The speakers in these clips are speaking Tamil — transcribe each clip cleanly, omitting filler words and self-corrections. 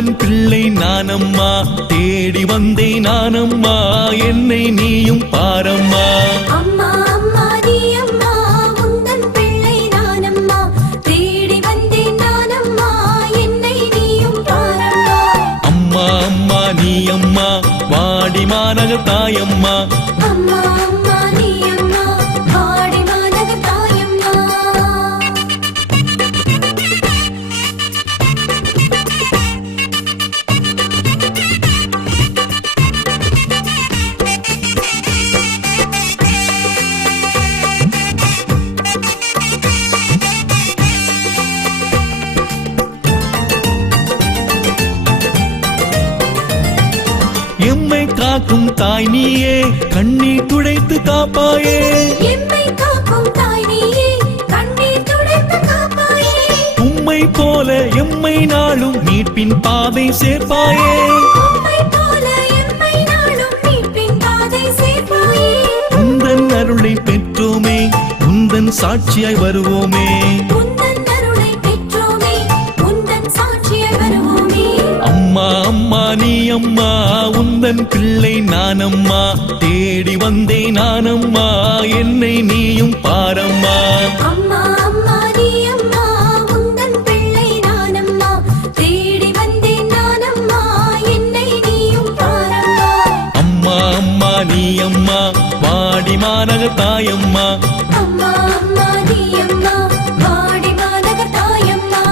உந்தன் பிள்ளை நானம்மா, தேடி வந்தேன் நானம்மா, என்னை நீயும் பாரம்மா. அம்மா அம்மா நீ அம்மா, உந்தன் பிள்ளை நானம்மா, தேடி வந்தேன் நானம்மா, என்னை நீயும் பாரம்மா. அம்மா அம்மா நீ அம்மா, வாடி மாநகர் தாயம்மா. அம்மா அம்மா நீ அம்மா, வாடி மாநகர் தாயம்மா. எம்மை காக்கும் தாய் நீயே, கண்ணீர் துடைத்து காப்பாயே. எம்மை காக்கும் தாய் நீயே, கண்ணீர் துடைத்து காப்பாயே. உம்மை போல எம்மை நாளும் மீட்பின் பாதை சேர்ப்பாயே. உம்மை போல எம்மை நாளும் மீட்பின் பாதை சேர்ப்பாயே. உந்தன் அருளை பெற்றோமே, உந்தன் சாட்சியாய் வருவோமே. உந்தன் அருளை பெற்றோமே, உந்தன் சாட்சியாய் வருவோமே. அம்மா அம்மா நீ அம்மா, உந்தன் பிள்ளை நானம்மா, தேடி வந்தேன் நானம்மா, என்னை நீயும் பாரம்மா. அம்மா அம்மா நீ அம்மா, உந்தன் பிள்ளை நானம்மா, தேடி வந்தேன் நானம்மா, என்னை நீயும் பாரம்மா. அம்மா அம்மா நீ அம்மா, வாடி மாநகர் தாயம்மா. அம்மா அம்மா நீ அம்மா, வாடி மாநகர் தாயம்மா.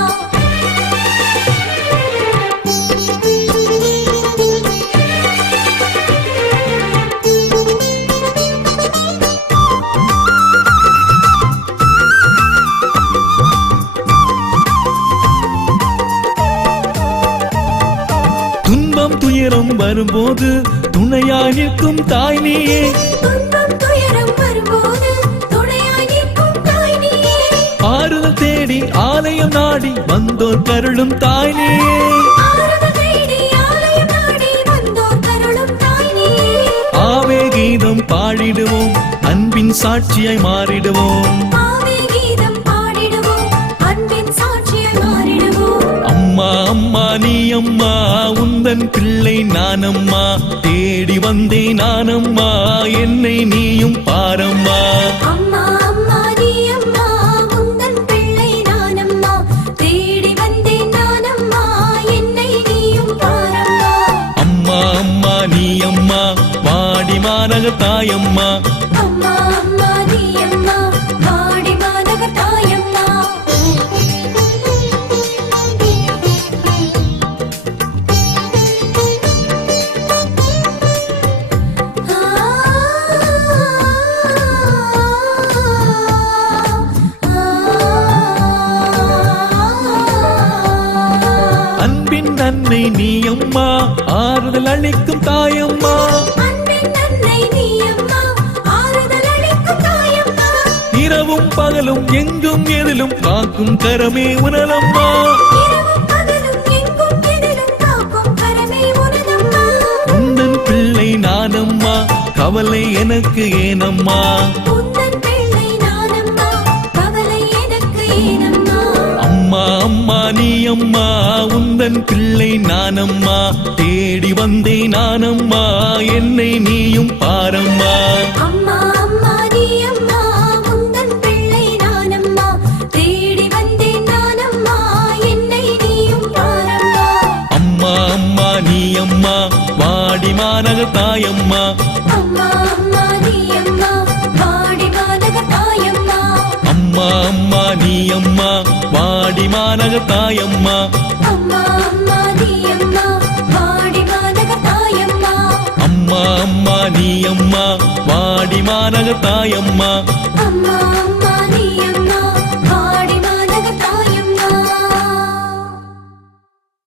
துன்பம் துயரம் வரும்போது துணையாய் நிற்கும் தாய் நீயே. துன்பம் துயரம் வரும்போது துணையாய் நிற்கும் தாய் நீயே. ஆறுதல் தேடி ஆலயம் நாடி வந்தோர் கருளும் தாய் நீயே. ஆறுதல் தேடி ஆலயம் நாடி வந்தோர் கருளும் தாய் நீயே. ஆவே கீதம் பாடிடுவோம், அன்பின் சாட்சியாய் மாறிடுவோம். ஆவே கீதம் பாடிடுவோம், அன்பின் சாட்சியாய் மாறிடுவோம். அம்மா அம்மா நீ அம்மா, உந்தன் பிள்ளை நானம்மா, தேடி வந்தேன் நானம்மா, என்னை நீயும் பாரம்மா. அம்மா அம்மா நீ அம்மா, உந்தன் பிள்ளை நானம்மா, தேடி வந்தேன் நானம்மா, என்னை நீயும் பாரம்மா. அம்மா அம்மா நீ அம்மா, வாடி மாநகர் தாயம்மா. அம்மா அம்மா நீ அம்மா, வாடி மாநகர் தாயம்மா. அன்பின் அன்னை நீ அம்மா, ஆறுதல் அளிக்கும் தாயம்மா. அன்பின் அன்னை நீ அம்மா, ஆறுதல் அளிக்கும் தாயம்மா. இரவும் பகலும் எங்கும் எதிலும் காக்கும் கரமே உணரம்மா. இரவும் பகலும் எங்கும் எதிலும் காக்கும் கரமே உனதம்மா. உந்தன் பிள்ளை நானம்மா, கவலை எனக்கு ஏனம்மா. உந்தன் பிள்ளை நானம்மா, கவலை எனக்கு ஏனம்மா. அம்மா அம்மா நீ அம்மா, உந்தன் பிள்ளை நானம்மா, தேடி வந்தேன் நானம்மா, என்னை நீயும் பாரம்மா. அம்மா அம்மா நீ அம்மா, உந்தன் பிள்ளை நானம்மா, தேடி வந்தேன் நானம்மா, என்னை நீயும் பாரம்மா. அம்மா அம்மா நீ அம்மா, வாடி மாநகர் தாயம்மா. அம்மா அம்மா நீ அம்மா, வாடி மாநகர் தாயம்மா. அம்மா அம்மா நீ அம்மா, வாடி மாநகர் தாயம்மா. அம்மா அம்மா நீ அம்மா, வாடி மாநகர் தாயம்மா. அம்மா அம்மா நீ அம்மா, வாடி மாநகர் தாயம்மா. அம்மா